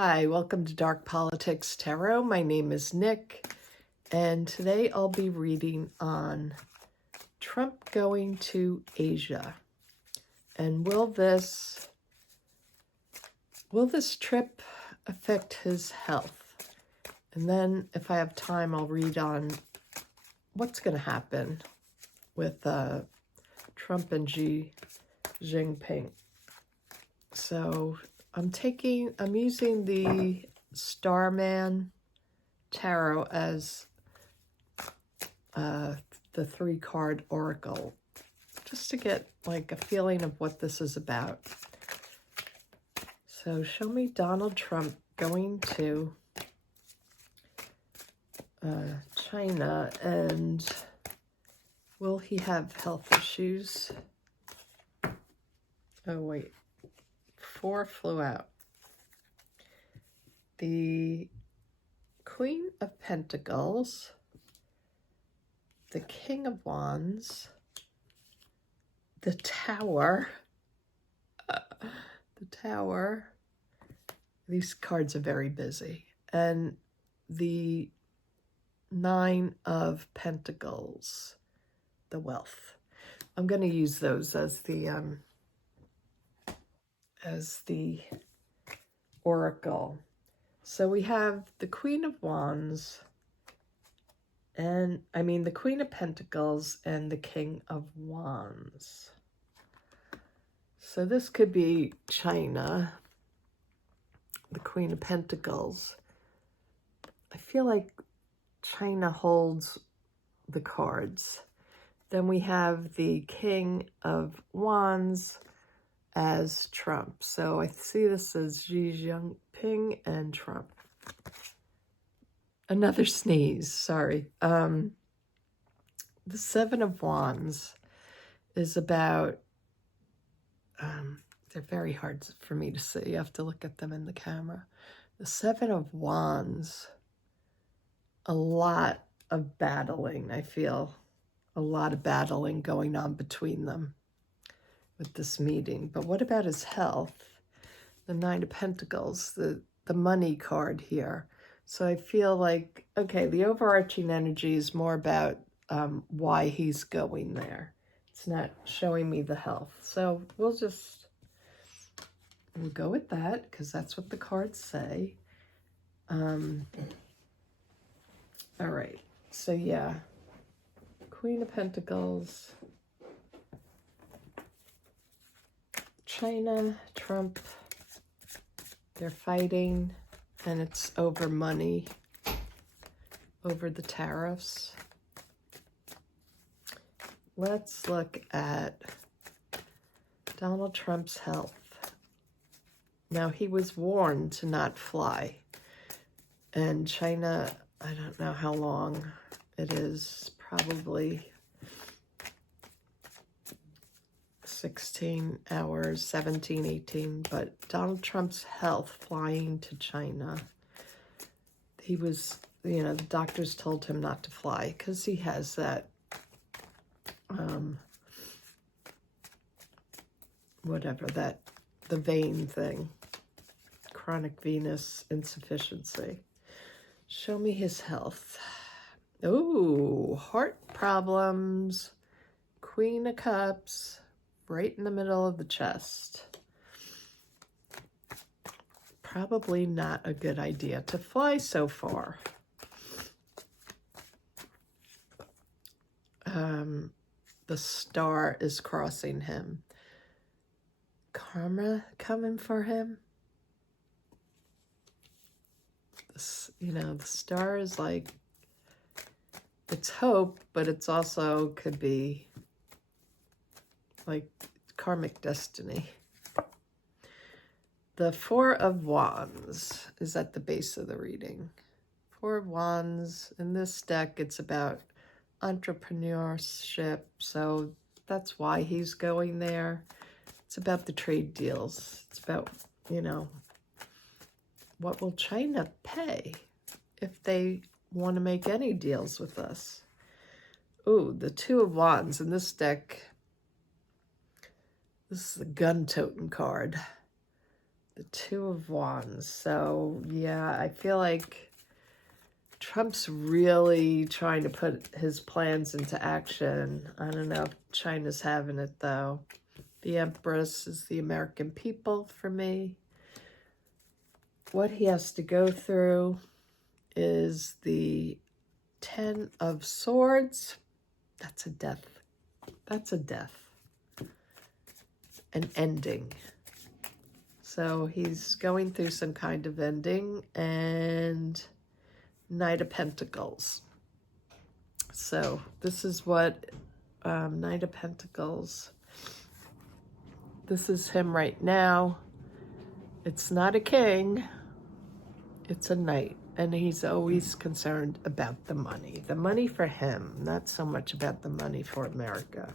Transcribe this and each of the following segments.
Hi, welcome to Dark Politics Tarot. My name is Nick, and today I'll be reading on Trump going to Asia. And will this trip affect his health? And then if I have time, I'll read on what's going to happen with Trump and Xi Jinping. So I'm using the Starman tarot as the 3-card oracle, just to get like a feeling of what this is about. So show me Donald Trump going to China, and will he have health issues? Oh wait, 4 flew out. The Queen of Pentacles, the King of Wands, the Tower, these cards are very busy, and the 9 of Pentacles, the Wealth. I'm going to use those as the oracle. So we have the Queen of Wands, and the Queen of Pentacles and the King of Wands. So this could be China, the Queen of Pentacles. I feel like China holds the cards. Then we have the King of Wands as Trump. So I see this as Xi Jinping and Trump. Another sneeze, sorry. The 7 of Wands is about, they're very hard for me to see. You have to look at them in the camera. The 7 of Wands, a lot of battling, I feel. A lot of battling going on between them with this meeting. But what about his health? The 9 of Pentacles, the money card here. So I feel like, okay, the overarching energy is more about why he's going there. It's not showing me the health. So we'll go with that because that's what the cards say. All right. So yeah, Queen of Pentacles, China, Trump, they're fighting, and it's over money, over the tariffs. Let's look at Donald Trump's health. Now, he was warned to not fly, and China, I don't know how long it is, probably 16 hours, 17, 18, but Donald Trump's health flying to China, he was, the doctors told him not to fly because he has that, the vein thing, chronic venous insufficiency. Show me his health. Oh, heart problems, Queen of Cups, right in the middle of the chest. Probably not a good idea to fly so far. The star is crossing him. Karma coming for him. The star is like, it's hope, but it's also could be like karmic destiny. The 4 of Wands is at the base of the reading. 4 of Wands, in this deck, it's about entrepreneurship, so that's why he's going there. It's about the trade deals. It's about, what will China pay if they want to make any deals with us? Ooh, the 2 of Wands in this deck. This is a gun-toting card. The Two of Wands. So, yeah, I feel like Trump's really trying to put his plans into action. I don't know if China's having it, though. The Empress is the American people for me. What he has to go through is the Ten of Swords. That's a death. That's a death. An ending. So he's going through some kind of ending. And Knight of Pentacles. So this is what Knight of Pentacles. This is him right now. It's not a king. It's a knight. And he's always concerned about the money. The money for him, not so much about the money for America.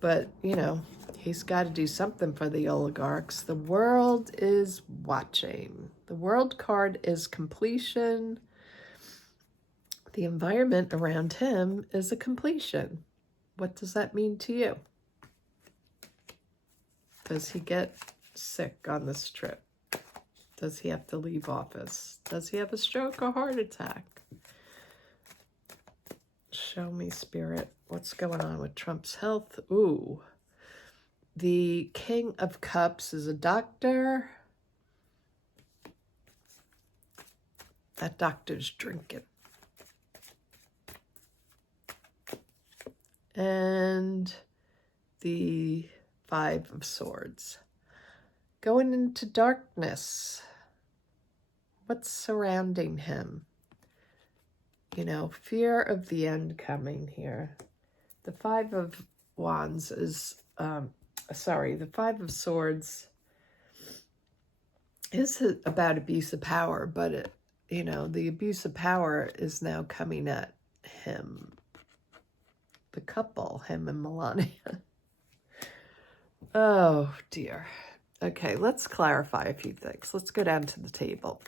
But, you know, he's got to do something for the oligarchs. The world is watching. The world card is completion. The environment around him is a completion. What does that mean to you? Does he get sick on this trip? Does he have to leave office? Does he have a stroke or heart attack? Show me, Spirit. What's going on with Trump's health? Ooh. The King of Cups is a doctor. That doctor's drinking. And the Five of Swords. Going into darkness. What's surrounding him? You know, fear of the end coming here. The Five of Wands is, the Five of Swords is about abuse of power, but it, you know, the abuse of power is now coming at him. The couple, him and Melania. Oh, dear. Okay, let's clarify a few things. Let's go down to the table.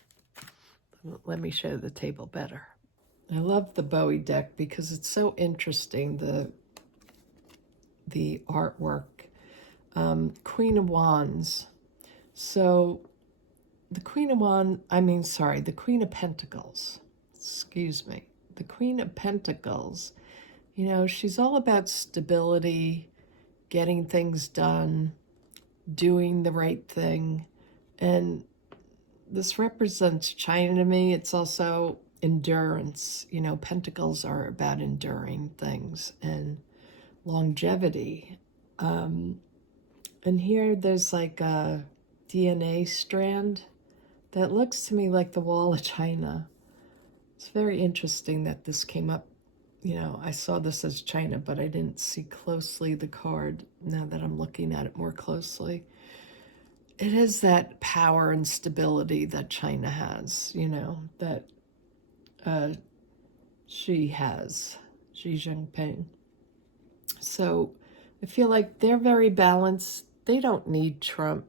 Let me show the table better. I love the Bowie deck because it's so interesting, the artwork. Queen of Wands. So the Queen of the Queen of Pentacles. Excuse me. The Queen of Pentacles, you know, she's all about stability, getting things done, doing the right thing. And this represents China to me. It's also endurance. You know, pentacles are about enduring things and longevity. And here there's like a DNA strand that looks to me like the Wall of China. It's very interesting that this came up. You know, I saw this as China, but I didn't see closely the card now that I'm looking at it more closely. It is that power and stability that China has, you know, that she has, Xi Jinping. So I feel like they're very balanced. They don't need Trump.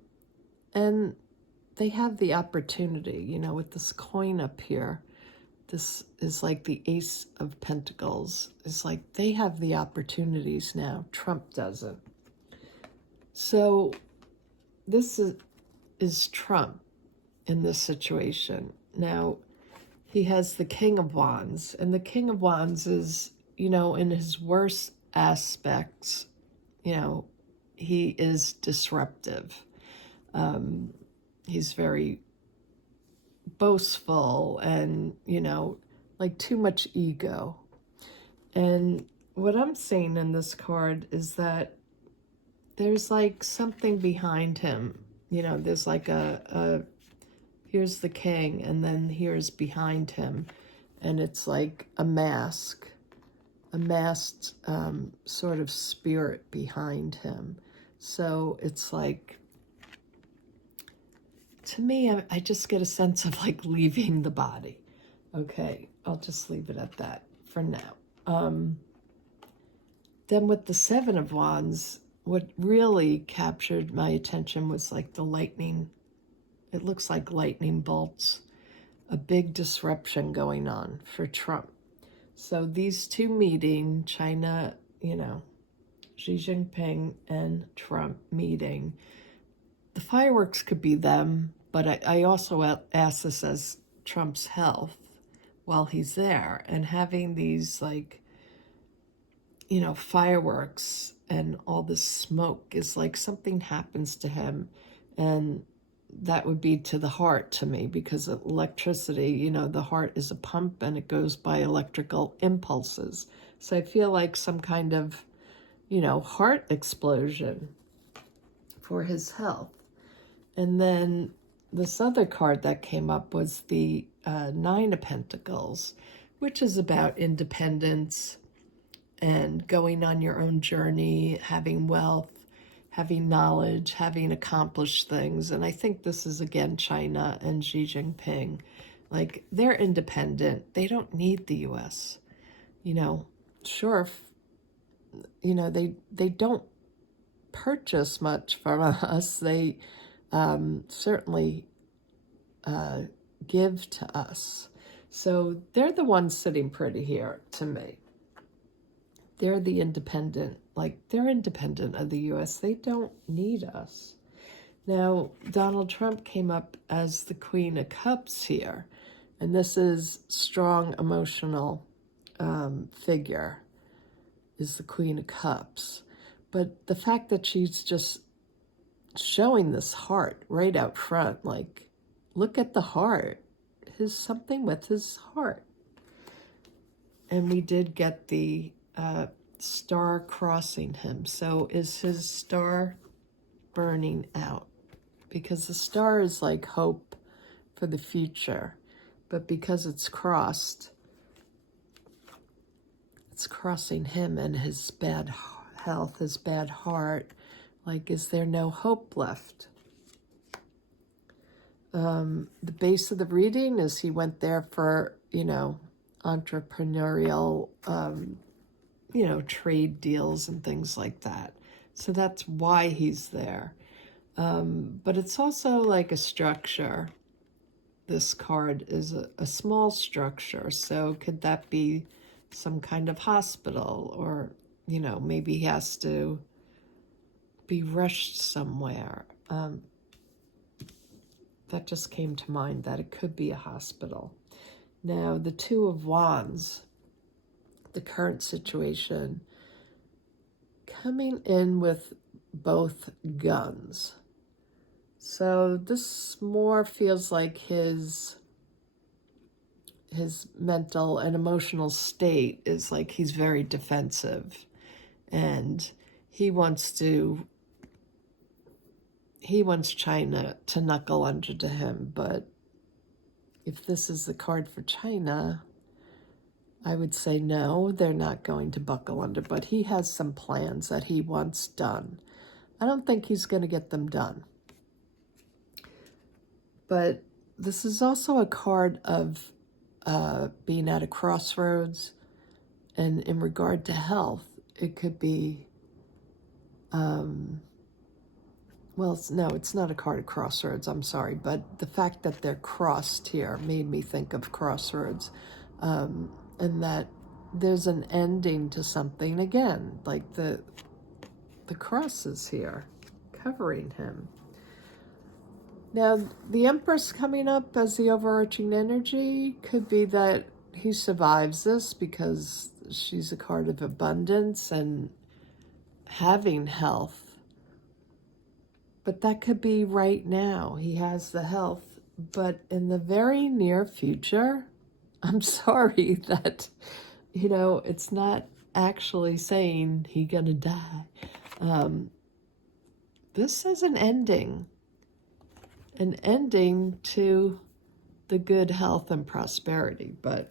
And they have the opportunity, you know, with this coin up here. This is like the Ace of Pentacles. It's like they have the opportunities now. Trump doesn't. So this is Trump in this situation. Now, he has the King of Wands. And the King of Wands is, you know, in his worst aspects, you know, he is disruptive. He's very boastful and, you know, like too much ego. And what I'm seeing in this card is that there's like something behind him. You know, there's like here's the king, and then here's behind him. And it's like a masked sort of spirit behind him. So it's like, to me, I just get a sense of like leaving the body. Okay, I'll just leave it at that for now. Then with the Seven of Wands, what really captured my attention was like the lightning. It looks like lightning bolts, a big disruption going on for Trump. So these two meeting, China, you know, Xi Jinping and Trump meeting, the fireworks could be them, but I also ask this as Trump's health while he's there, and having these, like, fireworks and all this smoke is like something happens to him, and that would be to the heart to me, because electricity, the heart is a pump and it goes by electrical impulses. So I feel like some kind of, heart explosion for his health. And then this other card that came up was the Nine of Pentacles, which is about independence and going on your own journey, having wealth, having knowledge, having accomplished things. And I think this is, again, China and Xi Jinping. Like, they're independent. They don't need the U.S. Sure, they don't purchase much from us. They certainly give to us. So they're the ones sitting pretty here to me. They're the independent, they're independent of the U.S. They don't need us. Now, Donald Trump came up as the Queen of Cups here, and this is strong emotional figure, is the Queen of Cups. But the fact that she's just showing this heart right out front, look at the heart. There's something with his heart. And we did get the star crossing him. So is his star burning out? Because the star is like hope for the future. But because it's crossed, it's crossing him and his bad health, his bad heart. Is there no hope left? The base of the reading is he went there for, entrepreneurial, trade deals and things like that. So that's why he's there. But it's also like a structure. This card is a small structure. So could that be some kind of hospital, or, maybe he has to be rushed somewhere. That just came to mind, that it could be a hospital. Now, the Two of Wands, the current situation, coming in with both guns. So this more feels like his mental and emotional state is like he's very defensive, and he wants China to knuckle under to him. But if this is the card for China, I would say no, they're not going to buckle under. But he has some plans that he wants done. I don't think he's going to get them done. But this is also a card of being at a crossroads. And in regard to health, it could be... well, no, it's not a card of crossroads, I'm sorry, but the fact that they're crossed here made me think of crossroads, and that there's an ending to something again, like the crosses here covering him. Now, the Empress coming up as the overarching energy could be that he survives this because she's a card of abundance and having health. But that could be right now. He has the health. But in the very near future, I'm sorry that, it's not actually saying he's going to die. This is an ending to the good health and prosperity, but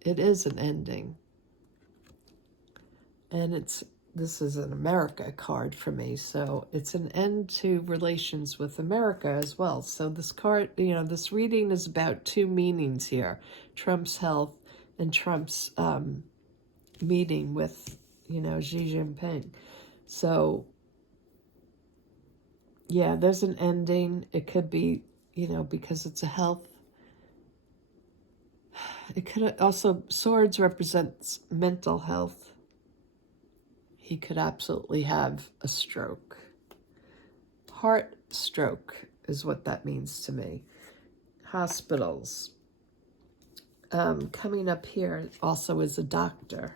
it is an ending. And this is an America card for me, so it's an end to relations with America as well. So this card, this reading is about two meanings here: Trump's health and Trump's meeting with, Xi Jinping. So, yeah, there's an ending. It could be, because it's a health. It could also, swords represents mental health. He could absolutely have a stroke. Heart stroke is what that means to me. Hospitals. Coming up here also is a doctor.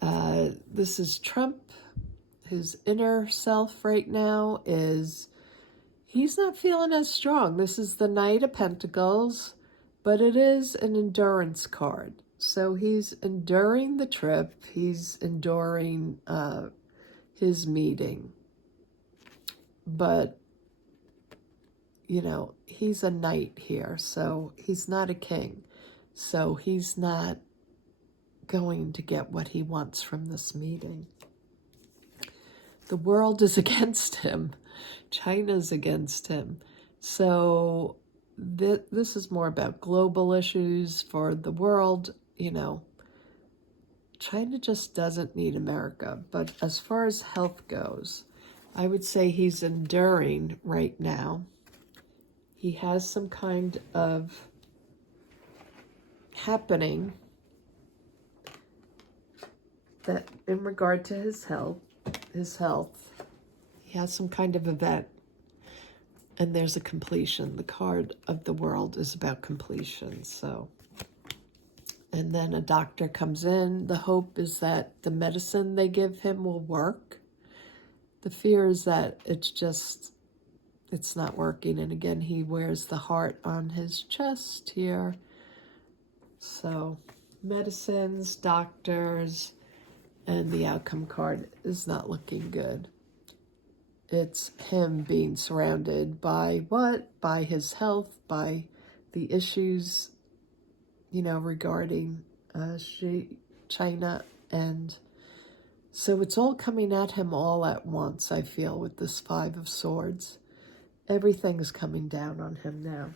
This is Trump. His inner self right now is, he's not feeling as strong. This is the Knight of Pentacles, but it is an endurance card. So he's enduring the trip. He's enduring his meeting. But, you know, he's a knight here, so he's not a king. So he's not going to get what he wants from this meeting. The world is against him. China's against him. So this is more about global issues for the world. You know, China just doesn't need America. But as far as health goes, I would say he's enduring right now. He has some kind of happening that in regard to his health, he has some kind of event, and there's a completion. The card of the world is about completion. So, and then a doctor comes in. The hope is that the medicine they give him will work. The fear is that it's not working. And again, he wears the heart on his chest here. So medicines, doctors, and the outcome card is not looking good. It's him being surrounded by what? By his health, by the issues, you know, regarding China. And so it's all coming at him all at once, I feel, with this Five of Swords. Everything's coming down on him now.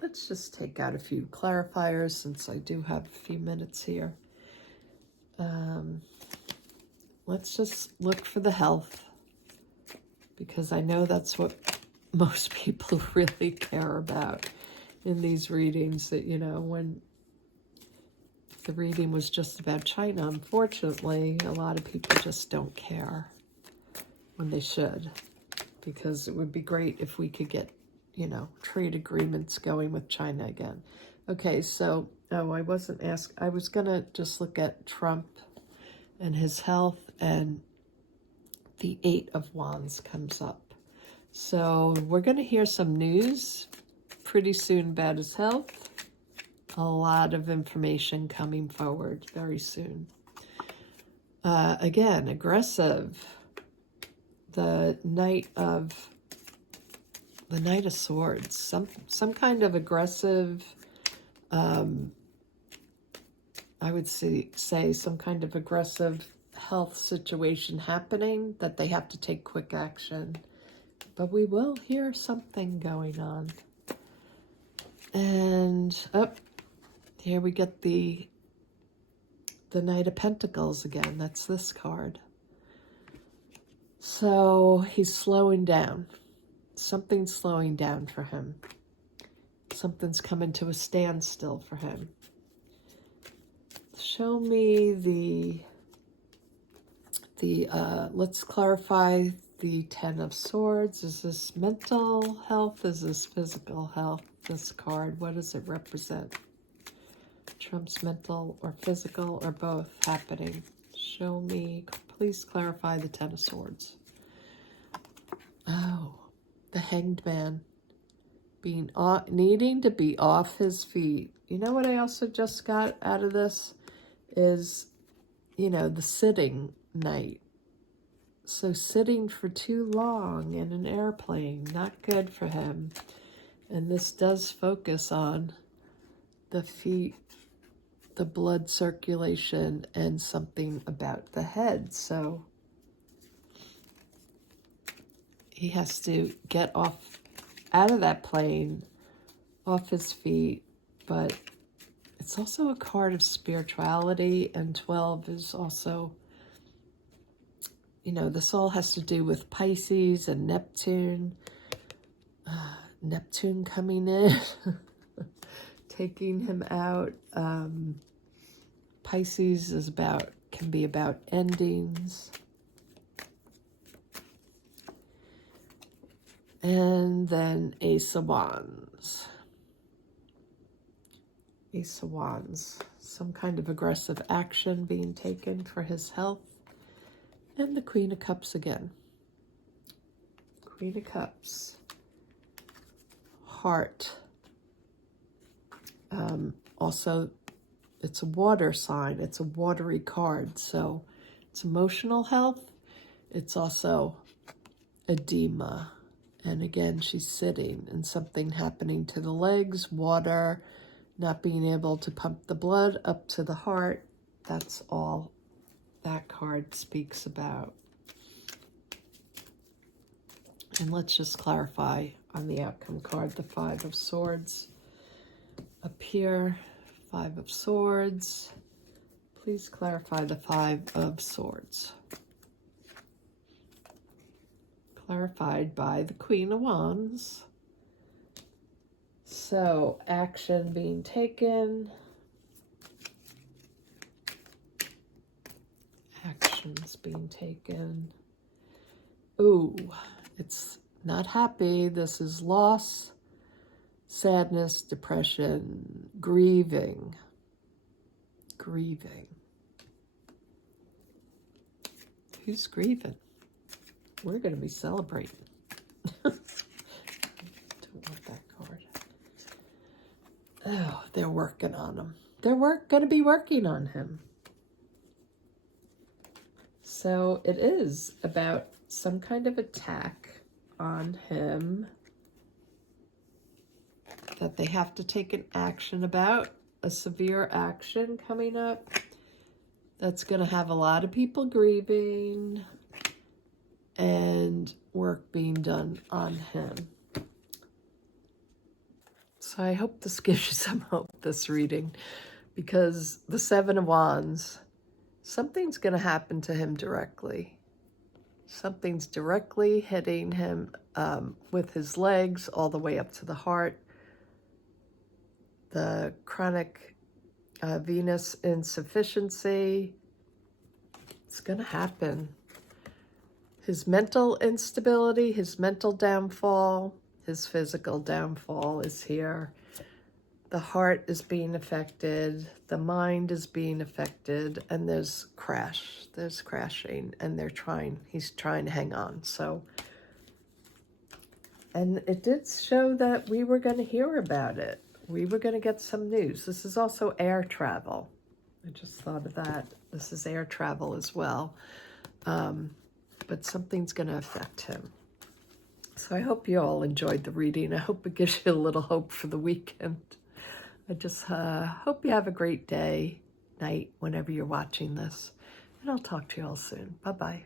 Let's just take out a few clarifiers since I do have a few minutes here. Let's just look for the health, because I know that's what most people really care about in these readings. That, you know, when the reading was just about China, unfortunately, a lot of people just don't care when they should, because it would be great if we could get, you know, trade agreements going with China again. Okay, so, I wasn't asked. I was going to just look at Trump and his health, and the Eight of Wands comes up. So we're going to hear some news pretty soon about his health. A lot of information coming forward very soon. Again, aggressive. The Knight of Swords. Some kind of aggressive, I would say some kind of aggressive health situation happening that they have to take quick action. But we will hear something going on. And here we get the Knight of Pentacles again. That's this card. So he's slowing down. Something's slowing down for him. Something's coming to a standstill for him. Show me let's clarify the Ten of Swords. Is this mental health? Is this physical health? This card, what does it represent? Trump's mental or physical or both happening? Show me, please clarify the Ten of Swords. Oh, the Hanged Man. Needing to be off his feet. You know what I also just got out of this is, you know, the sitting Knight. So sitting for too long in an airplane, not good for him. And this does focus on the feet, the blood circulation, and something about the head. So he has to get out of that plane, off his feet. But it's also a card of spirituality, and 12 is also, you know, this all has to do with Pisces and Neptune. Neptune coming in, taking him out. Pisces is can be about endings. And then Ace of Wands. Ace of Wands. Some kind of aggressive action being taken for his health. And the Queen of Cups again. Queen of Cups. Heart. Also, it's a water sign. It's a watery card. So it's emotional health. It's also edema. And again, she's sitting and something happening to the legs, water, not being able to pump the blood up to the heart. That's all that card speaks about. And let's just clarify on the outcome card, the Five of Swords. Up here, Five of Swords. Please clarify the Five of Swords. Clarified by the Queen of Wands. So, action being taken. Actions being taken. Ooh, it's not happy. This is loss, sadness, depression, grieving. Grieving. Who's grieving? We're going to be celebrating. Don't want that card. Oh, they're working on him. They're going to be working on him. So it is about some kind of attack on him that they have to take an action about, a severe action coming up that's going to have a lot of people grieving and work being done on him. So I hope this gives you some hope, this reading, because the Seven of Wands, something's going to happen to him directly. Something's directly hitting him with his legs all the way up to the heart. The chronic venous insufficiency, it's going to happen. His mental instability, his mental downfall, his physical downfall is here. The heart is being affected, the mind is being affected, and there's crashing, and he's trying to hang on. So, and it did show that we were going to hear about it. We were going to get some news. This is also air travel. I just thought of that. This is air travel as well. But something's going to affect him. So I hope you all enjoyed the reading. I hope it gives you a little hope for the weekend. I just hope you have a great day, night, whenever you're watching this. And I'll talk to you all soon. Bye-bye.